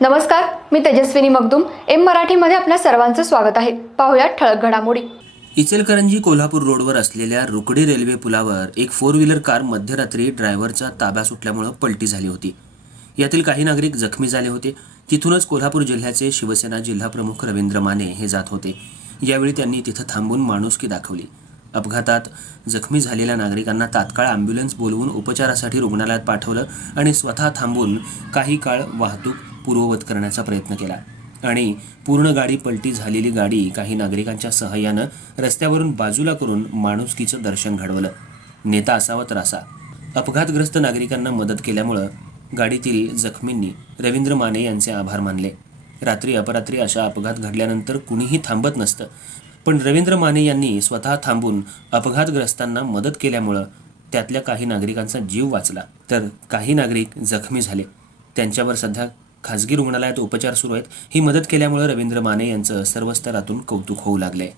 नमस्कार मी तेजस्विनी मगदुम. एम मराठीमध्ये आपल्या सर्वांचं स्वागत आहे. पाहुयात ठळक घडामोडी. इचलकरंजी कोल्हापूर रोडवर असलेल्या रुकडी रेल्वे पुलावर एक फोर व्हीलर कार मध्यरात्री ड्रायव्हरचा ताबा सुटल्यामुळं पलटी झाली होती. यातील काही नागरिक जखमी झाले होते. तिथूनच कोल्हापूर जिल्ह्याचे शिवसेना जिल्हाप्रमुख रवींद्र माने हे जात होते. यावेळी त्यांनी तिथं थांबून माणुसकी दाखवली. अपघातात जखमी झालेल्या नागरिकांना तात्काळ ॲम्ब्युलन्स बोलवून उपचारासाठी रुग्णालयात पाठवलं आणि स्वतः थांबून काही काळ वाहतूक पूर्ववत करण्याचा प्रयत्न केला. आणि पूर्ण गाडी पलटी झालेली गाडी काही नागरिकांच्या सहाय्यानं रस्त्यावरून बाजूला करून माणुसकीचं दर्शन घडवलं. नेता असावा तर असा. अपघातग्रस्त नागरिकांना मदत केल्यामुळं गाडीतील जखमींनी रवींद्र माने यांचे आभार मानले. रात्री अपरात्री अशा अपघात घडल्यानंतर कुणीही थांबत नसतं. पण रवींद्र माने यांनी स्वतः थांबून अपघातग्रस्तांना मदत केल्यामुळं त्यातल्या काही नागरिकांचा जीव वाचला. तर काही नागरिक जखमी झाले. त्यांच्यावर सध्या खाजगी रुग्णालयात उपचार सुरू आहेत. ही मदत केल्यामुळे रवींद्र माने यांचं सर्व स्तरातून कौतुक होऊ लागले